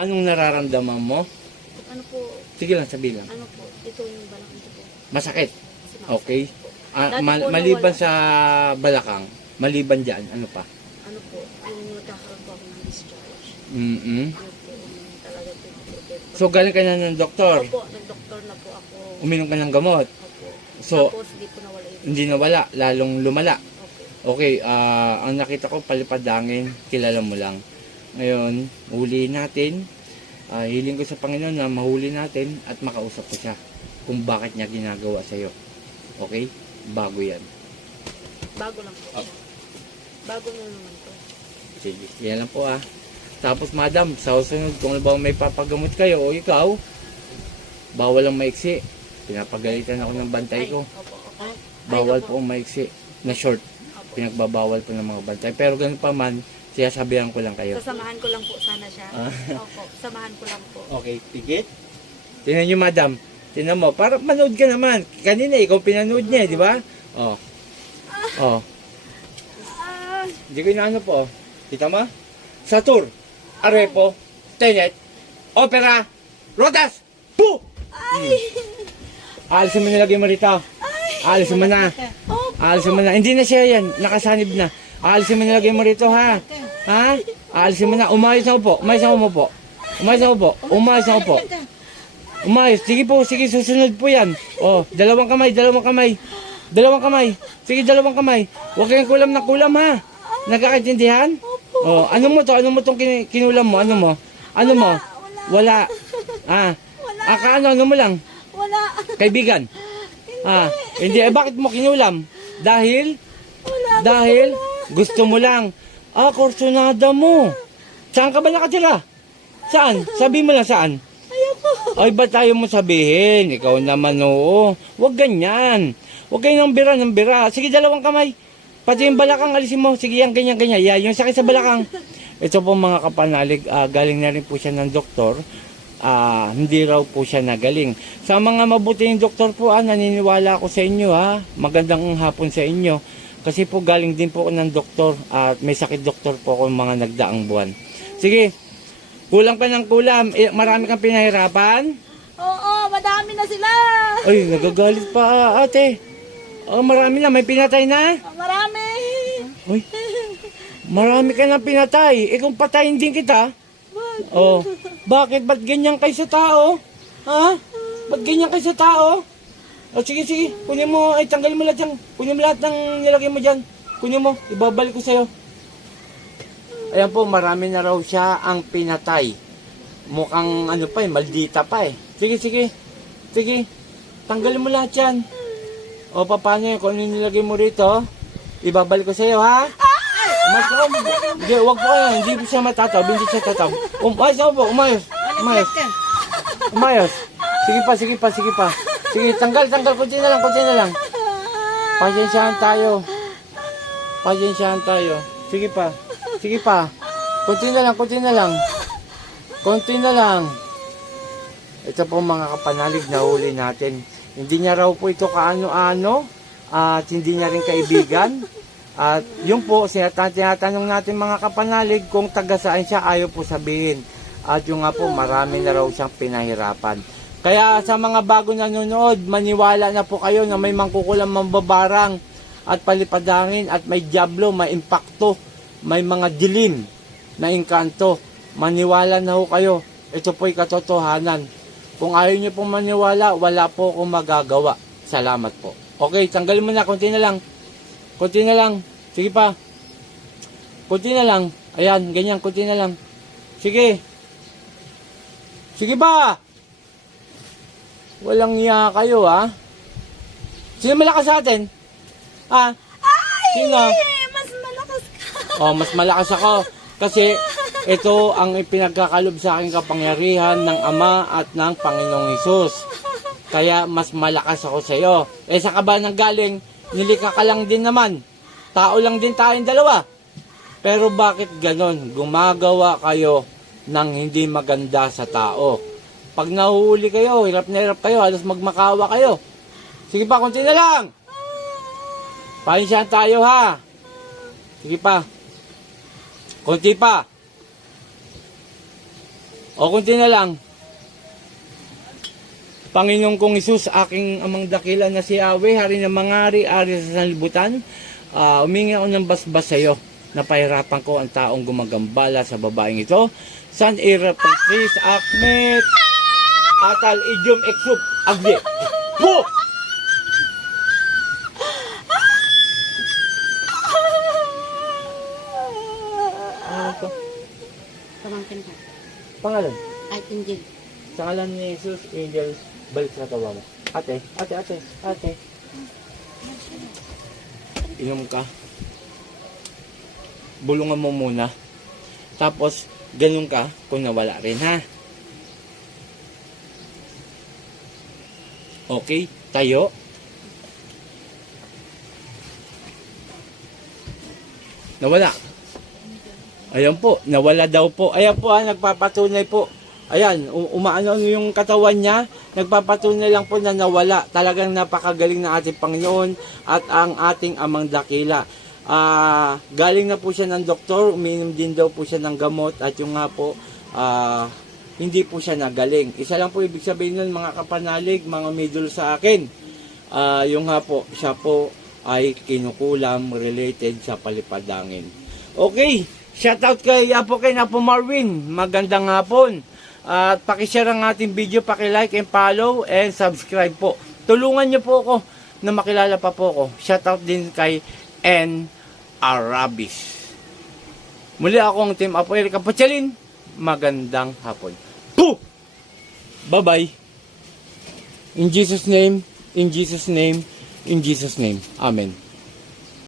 Anong nararamdaman mo? Ano po, Sige lang, sabihin lang. ano po, ito yung balakang ko po. Masakit. Kasi Okay. Dati po Maliban nawala. sa balakang, maliban dyan, ano pa? Ano po, yung nagkakaroon po ako ng discharge. Mm-mm. Ano po, yung talaga po yung So, galing ka na ng doktor. Opo, nag-doktor na po ako. Uminom ka ng gamot. Opo. So, Tapos, di po nawala yun. hindi nawala, lalong lumala. Opo. Okay, ang nakita ko, palipadangin, kilala mo lang. Ngayon, huli natin. Hiling ko sa Panginoon na mahuli natin at makausap ko siya kung bakit niya ginagawa sa'yo. Okay? Bago yan. Bago lang po siya. Bago mo naman po. Sige, yan lang po Tapos madam, sa susunod, kung ano ba may papagamot kayo o ikaw, bawal ang maiksi. Pinapagalitan ako ng bantay ko. Opo, opo. Bawal po ang maiksi na short. Opo. Pinagbabawal po ng mga bantay. Pero ganun pa man, sabihan ko lang kayo. Sasamahan ko lang po sana siya. Opo, samahan ko lang po. Okay, tigit. Tingnan nyo madam. Tingnan mo, para manood ka naman. Kanina ikaw pinanood niya, di ba? Oh. Oh. Hindi ko inaano po. Kita mo? Satur, Arepo, Tenet, Opera, Rodas, Poo! Alisin mo nilagay mo rito. Alisin mo na. Alisin mo na. Hindi na siya yan. Nakasanib na. Alisin mo nilagay mo rito ha. Ha? Alisin mo na. Umayos na upo. Umayos na upo. Umayos na upo. Umayos na upo. Umayos. Sige po. Sige, susunod po yan. Oh, dalawang kamay. Dalawang kamay. Dalawang kamay. Sige, dalawang kamay. Huwag kayong kulam na kulam ha. Nagkakaintindihan? Oh, ano mo to? Ano mo tong kinulam mo? Ano mo? Ano mo? Wala. Kaano? Ano mo lang? Wala. Kaibigan. Hindi. Bakit mo kinulam? Dahil? Dahil gusto mo lang. Kursunada mo. Saan ka ba nakatira? Saan? Sabi mo lang saan. Ay, ba't tayo mo sabihin? Ikaw naman, oo. Huwag ganyan. Huwag kayo ng bira. Sige, dalawang kamay. Pati yung balakang alisin mo. Sige, yan, ganyan. Yeah, yung sakit sa balakang. Ito po mga kapanalig, galing na rin po siya ng doktor. Hindi raw po siya nagaling. Sa mga mabuting doktor po, naniniwala ako sa inyo Magandang hapon sa inyo. Kasi po galing din po ako ng doktor at may sakit doktor po ako mga nagdaang buwan. Sige, kulang ka ng kulam. Marami kang pinahirapan? Oo, madami na sila. Ay, nagagalit pa ate. Marami na, may pinatay na? Marami. Uy, marami ka na pinatay. Kung patayin din kita. Bakit? Ba't ganyan kayo sa tao? Ha? Ba't ganyan kayo sa tao? Sige. Kunin mo, tanggalin mo lahat yan. Kunin mo lahat ng nilagay mo dyan. Kunin mo, ibabalik ko sa'yo. Ayan po, marami na raw siya ang pinatay. Mukhang maldita pa Sige. Tanggalin mo lahat yan. Paano yun? Kung ano nilagay mo rito, ibabalik ko sa'yo, ha? Hindi, wag po yan. Hindi po siya matataw. Hindi siya tataw. Umayos na po. Umayos. Sige pa. Sige, tanggal. Kunti na lang. Pasensyahan tayo. Sige pa. Kunti na lang. Ito po mga kapanalig na huli natin. Hindi niya raw po ito kaano-ano. At hindi niya rin kaibigan. At yun po, tinatanong natin mga kapanalig kung taga saan siya, ayaw po sabihin. At yung nga po, marami na raw siyang pinahirapan. Kaya sa mga bago nanonood, maniwala na po kayo na may mangkukulang mambabarang at palipadangin at may diablo, may impakto, may mga dilim na engkanto. Maniwala na ho kayo. Ito po'y katotohanan. Kung ayaw niyo pong maniwala, wala po akong magagawa. Salamat po. Okay, tanggalin mo na. Kunti na lang. Sige pa. Kunti na lang. Ayan, ganyan. Kunti na lang. Sige ba? Walang iya kayo, Sino malakas sa atin? Sino? Mas malakas ka. Mas malakas ako. Kasi ito ang ipinagkakalob sa aking kapangyarihan ng Ama at ng Panginoong Hesus. Kaya mas malakas ako sa iyo. Sa ka ba nang galing? Nilika ka lang din naman. Tao lang din tayong dalawa. Pero bakit ganon? Gumagawa kayo ng hindi maganda sa tao. Pag nahuhuli kayo, hirap na hirap kayo, halos magmakawa kayo. Sige pa, konti na lang. Pahinsyahan tayo ha. Sige pa. Konti pa. O kunti na lang. Panginoong kong Isus, aking amang dakila na si Yahweh, hari ng mga hari sa sanlibutan, humingi ako ng basbas sa iyo. Napahirapan ko ang taong gumagambala sa babaeng ito. San irapagsis akmet atal idiom eksup agli. Po! Ano to? Pamangkin ka. Pangalan? Ay, Angel. Sa ngalan ni Jesus, angel, balik sa tawa mo. Ate. Inom ka. Bulungan mo muna. Tapos, ganun ka kung nawala rin, ha? Okay, tayo. Nawala. Ayan po, nawala daw po. Ayan po, nagpapatunay po. Ayan, umaano yung katawan niya, nagpapatunay lang po na nawala. Talagang napakagaling na ating Panginoon at ang ating amang dakila. Galing na po siya ng doktor, uminom din daw po siya ng gamot at yung nga po, hindi po siya nagaling. Isa lang po ibig sabihin nun, mga kapanalig, mga middle sa akin. Yung nga po, siya po ay kinukulam related sa palipadangin. Okay, shoutout kay Apo Marwin. Magandang hapon. At pakishare ang ating video, pakilike and follow and subscribe po. Tulungan niyo po ako na makilala pa po ako. Shoutout din kay N. Arabis. Muli akong Team Apo Erica Pachalin. Magandang hapon. Poo! Bye-bye. In Jesus' name, in Jesus' name, in Jesus' name. Amen.